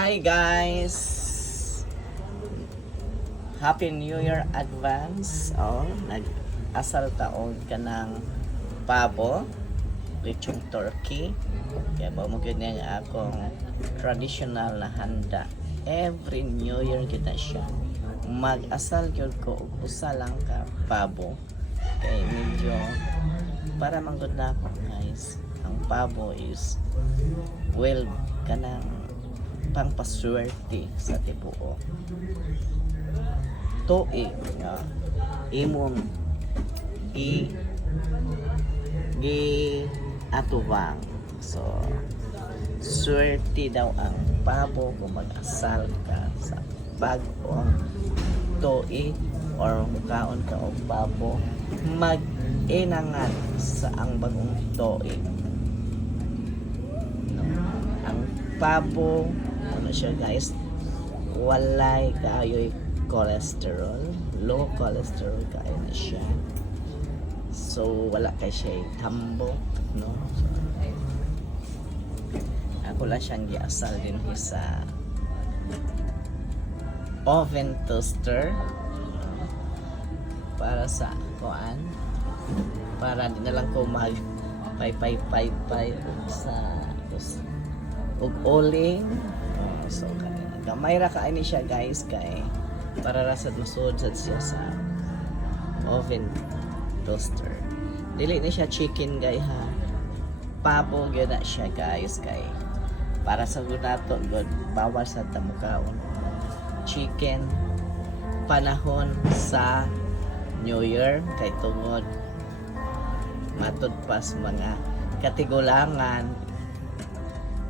Hi guys! Happy New Year advance. Nag-asal taon ka ng pabo, lechong turkey. Kaya ba mo ganyan akong traditional na handa. Every New Year kita siya. Mag-asal yun ko, usa lang ka pabo. Kaya medyo, para manggod na ako guys. Ang pabo is, well, kanang pangpaswerte sa tibuo. Tuig nga imong gi atubang. So swerte daw ang pabo kung mag-asal ka sa bag-ong tuig or mukaon ka og pabo mag-inangan sa ang bagong tuig. Ang pabo ano siya guys, walay kaayoy cholesterol, low cholesterol kaayo na siya. So wala kay siya tambok, no? So, ako lang siyang giasal din sa oven toaster para sa kuan, para di na lang ko mag pay sa ug uling. So gamay ra kaini siya guys, kay para ra sa lusod siya sa oven toaster. Dili na siya chicken guys ha, pabo gyud na siya guys, kay para sa gunato god bawal sa tamukaon chicken panahon sa New Year, kay tungod matud pas mga katigulangan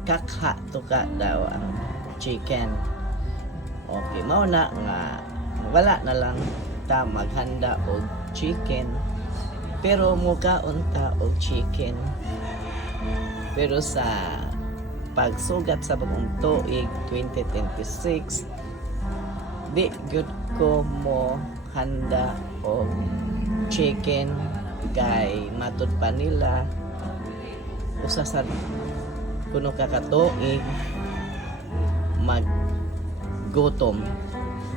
kakha tuka daw ang chicken. Okay, mao na nga wala na lang ta maghanda og chicken, pero mukaon ta og chicken. Pero sa pagsugat sa bagong tuig 2026, di good ko mo handa og chicken, kay matud pa nila usa sa kuno kakatuig mag gutom,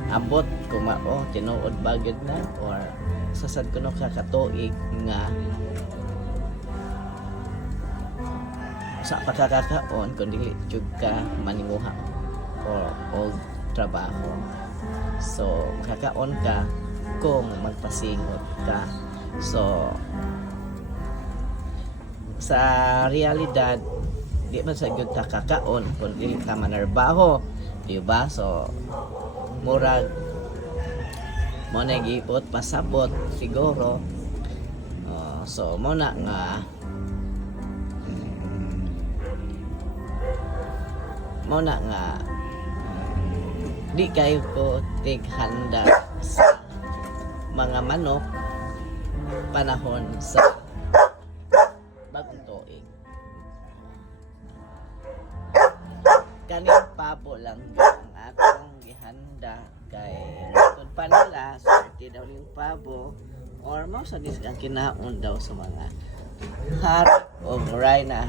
abot kumao tinuod bagid na, or sasad kuno kakatuig nga sa pagkakakaon kung dili jud ka maninguha o trabaho. So kakaon ka kung magpasingot ka. So sa realidad di man sa gyud ka kakaon kung dili ka manarbaho, di ba? So murag mo na giipot pasabot siguro. So mo na nga di kayo ko tighanda sa mga manok panahon sa bagong tuig. Kaning pabo lang ang atong gihanda, kay kung pa nila swerte daw yung pabo, or mo sa dis ang kinaon daw sa mga harap o rhina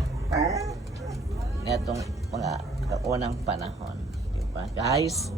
netong mga unang panahon, di ba guys?